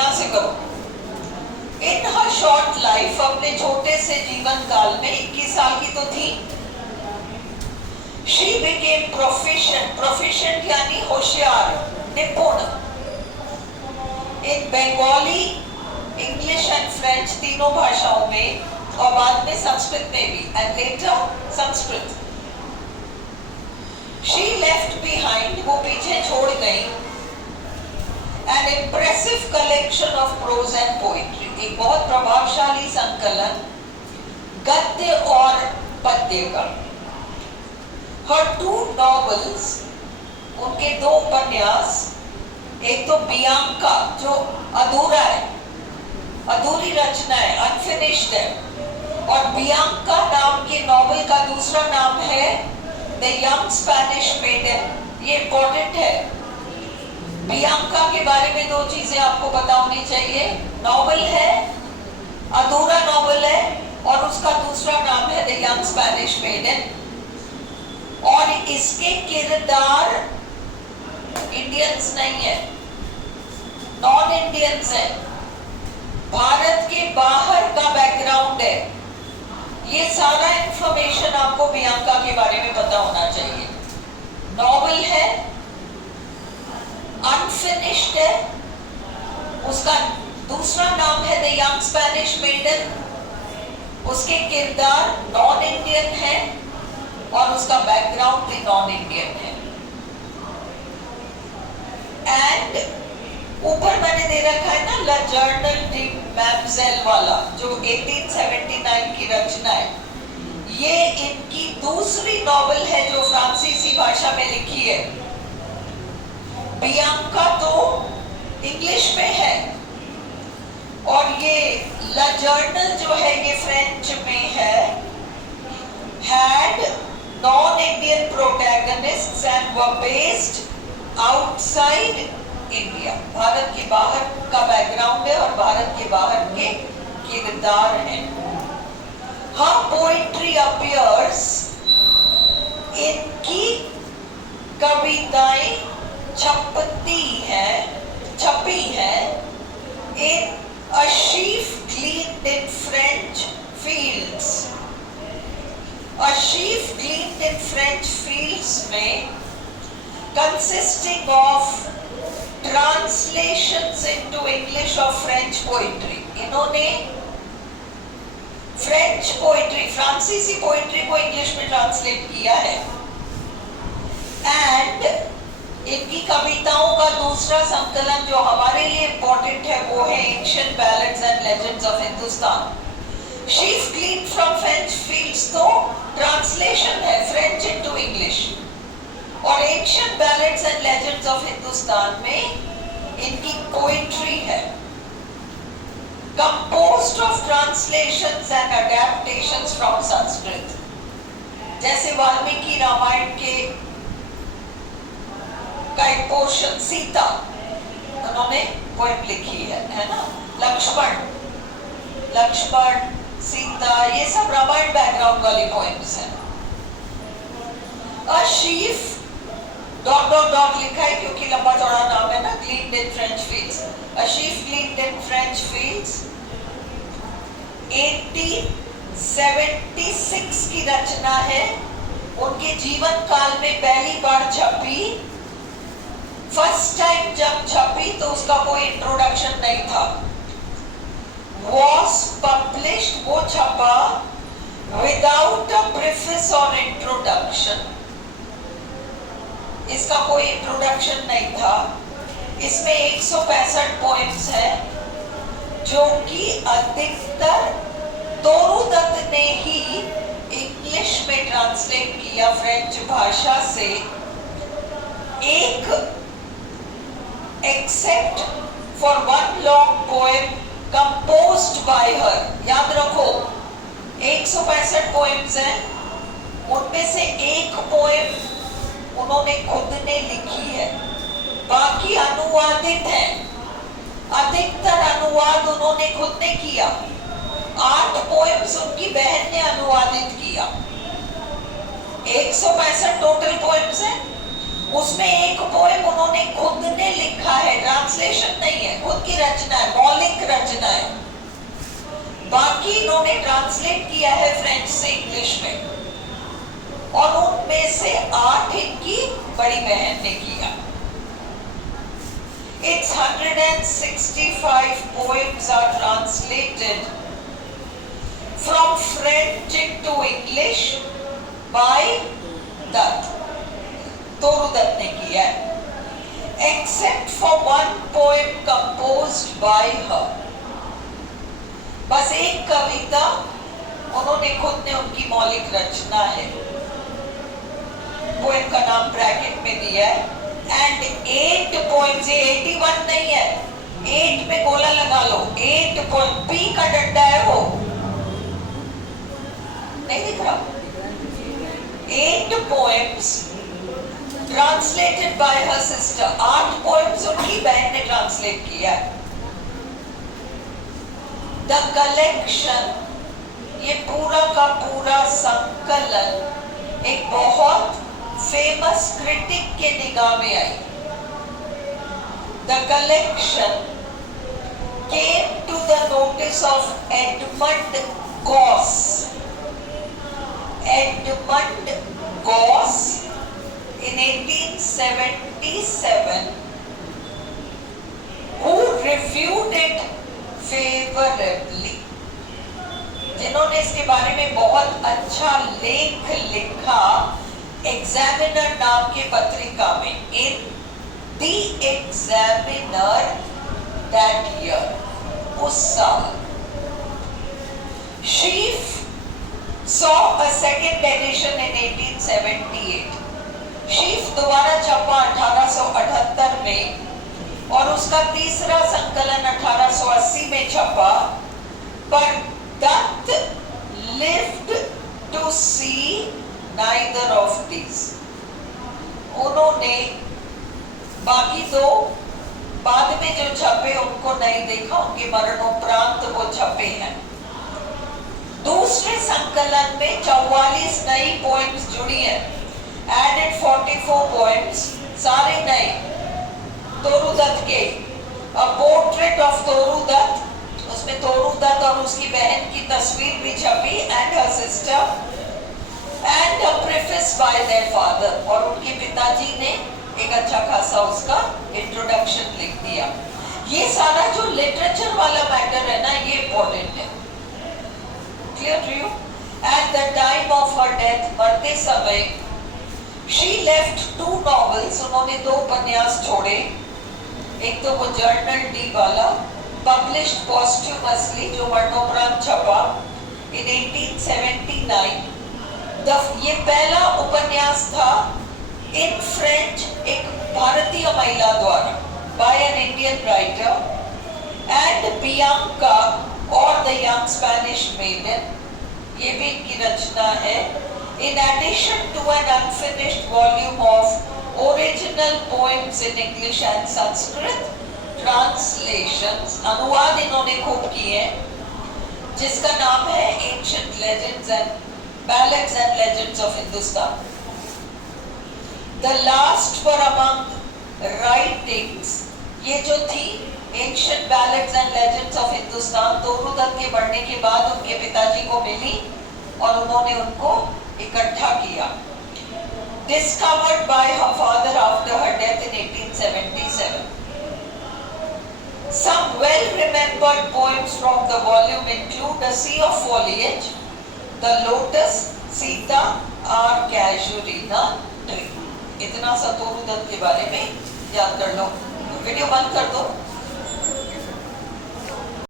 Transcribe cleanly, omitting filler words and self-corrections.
तुलना से करो। इन हर शॉर्ट लाइफ, अपने छोटे से जीवन काल में 21 साल की तो थी, शी बिकेम प्रोफिशिएंट, प्रोफिशिएंट यानी होशियार, निपुण, इन बंगाली, इंग्लिश एंड फ्रेंच, तीनों भाषाओं में, और बाद में संस्कृत में भी, and later Sanskrit. She left behind, वो पीछे छोड़ गई, N impressive collection of pros and poetry, एक बहुत प्रभावशाली संकलन गद्य और पद्य का। हर टू नॉवेल्स, उनके दो उपन्यास, एक तो बियांका जो अधूरा है, अधूरी रचना है, अनफिनिश्ड है, और बियांका नाम के नॉवेल का दूसरा नाम है द यंग स्पेनिश मेडन। ये इंपॉर्टेंट है। बियांका के बारे में दो चीजें आपको पता होनी चाहिए, नॉवेल है, अधूरा नॉवेल है, और उसका दूसरा नाम है द यंग स्पेनिश मेडन। और इसके किरदार इंडियंस नहीं है, नॉन इंडियंस है, भारत के बाहर का बैकग्राउंड है। ये सारा इंफॉर्मेशन आपको बियांका के बारे में पता होना चाहिए। नॉवेल है, अनफिनिश्ड है, उसका दूसरा नाम है द यंग स्पेनिश मेडन, उसके किरदार नॉन इंडियन है और उसका बैकग्राउंड भी नॉन इंडियन है। एंड ऊपर मैंने दे रखा है ना ला जर्नल डी मैमजेल वाला, जो 1879 की रचना है। ये इनकी दूसरी नॉवेल है जो फ्रांसीसी भाषा में लिखी है। बियांका तो इंग्लिश में है, और ये ला जर्नल जो है ये फ्रेंच में है। Had non-Indian protagonists and were based outside India. Bharat के बाहर का बैकग्राउंड है और भारत के बाहर के किरदार हैं। Her poetry appears, इनकी कविताएं छपी हैं in a sheaf gleaned in French fields. A sheaf gleaned in French fields में, consisting of translations into English of French poetry. इन्होंने फ्रेंच पोइट्री, फ्रांसीसी पोइट्री को इंग्लिश में ट्रांसलेट किया है। एंड इनकी कविताओं का दूसरा संकलन जो हमारे लिए इंपॉर्टेंट है वो है ancient ballads and legends of Hindustan. Sheaf glean from French fields तो ट्रांसलेशन है फ्रेंच इनटू इंग्लिश, और ancient ballads and legends of Hindustan में इनकी पोइट्री है, composed of translations and adaptations from Sanskrit. जैसे वाल्मीकि रामायण के का एक पोर्शन सीता, उन्होंने पोएम लिखी है ना, लक्ष्मण सीता, ये सब रामायण बैकग्राउंड वाली पोएम्स हैं। A sheaf dot dot dot लिखा है क्योंकि लंबा चौड़ा नाम है ना, gleaned in French fields. A sheaf gleaned in French fields 1876 की रचना है। उनके जीवन काल में पहली बार छपी, फर्स्ट टाइम जब छपी तो उसका कोई इंट्रोडक्शन नहीं था। Was published, वो छपा without a preface or introduction, इसका कोई इंट्रोडक्शन नहीं था। इसमें 165 पोएम्स हैं जो कि अधिकतर तोरूदत्त ने ही इंग्लिश में ट्रांसलेट किया फ्रेंच भाषा से। एक except for one long poem composed bye हर, याद रखो 165 पोएम्स हैं, उनमें से एक पोएम उन्होंने खुद ने लिखी है, बाकी अनुवादित है। अधिकतर अनुवाद उन्होंने खुद ने किया। 8 पोएम्स उनकी बहन ने अनुवादित किया। 165 टोटल पोएम्स हैं, उसमें एक पोएम उन्होंने खुद ने लिखा है, ट्रांसलेशन नहीं है, खुद की रचना है, मौलिक रचना है। बाकी इन्होंने ट्रांसलेट किया है फ्रेंच से इंग्लिश में, और उनमें से 8 इनकी बड़ी बहन ने किया। Its 165 poems are translated from French into English by Dutt, तोरू दत्त ने किया है, except for one poem composed by her। बस एक कविता उन्होंने खुद ने, उनकी मौलिक रचना है, पोएम का नाम ब्रैकेट में दिया है। एंड 8 poems, ये 81 नहीं है, 8 में गोला लगा लो, 8 poems, पी का डंडा है वो, नहीं दिख रहा? 8 poems translated by her sister, 8 poems उनकी बहन ने ट्रांसलेट किया है। The collection, ये पूरा का पूरा संकलन एक बहुत फेमस क्रिटिक के निगाह में आई। The collection came to the notice of Edmund Gosse. Edmund Gosse in 1877, who reviewed it favorably, जिन्होंने इसके बारे में बहुत अच्छा लेख लिखा एग्जामिनर नाम के पत्रिका में, in the examiner that year, उस साल। Sheath saw a second edition in 1878। Sheath दोबारा छपा 1878 में, और उसका तीसरा संकलन 1880 में छपा, पर Dutt lived to see neither of these। उन्होंने बाकी दो बाद में जो छपे उनको नहीं देखा, उनके मरणोपरांत वो छपे हैं। दूसरे संकलन में 44 नई पोएम्स जुड़ी हैं, एडेड 44 पोएम्स, सारे नए तोरू दत्त के। अ पोर्ट्रेट ऑफ तोरू दत्त, उसमें तोरू दत्त और उसकी बहन की तस्वीर भी छपी, and her sister, and a preface bye their father, और उनके पिताजी ने एक अच्छा खासा उसका इंट्रोडक्शन लिख दिया। ये सारा जो लिटरेचर वाला मैटर है ना, ये इंपॉर्टेंट है। Clear to you? At the time of her death, मरते समय, शी लेफ्ट 2 novels, उन्होंने 2 उपन्यास छोड़े। एक तो वो जर्नल डी वाला, पब्लिश्ड पॉस्ट्यूमसली, जो मरणोपरांत छपा इन 1879। ये पहला उपन्यास था इन फ्रेंच, एक भारतीय महिला द्वारा, by an Indian writer, and Bianca और द यंग स्पेनिश मेडन, ये भी इनकी रचना है। In addition to an unfinished volume of original poems in English and Sanskrit translations, अनुवाद इन्होंने खूब किए, जिसका नाम है Ancient Legends and Ballads and Legends of Hindustan। The last were among writings, ये जो थी Ancient Ballads and Legends of Hindustan, तोरू दत्त के मरने के बाद उनके पिताजी को मिली और उन्होंने उनको इकट्ठा किया। Discovered by her father after her death in 1877. Some well-remembered poems from the volume include A Sea of Foliage, The Lotus, Sita, R. Casuarina Tree। इतना सा तोरू दत्त के बारे में याद कर लो। वीडियो बंद कर दो।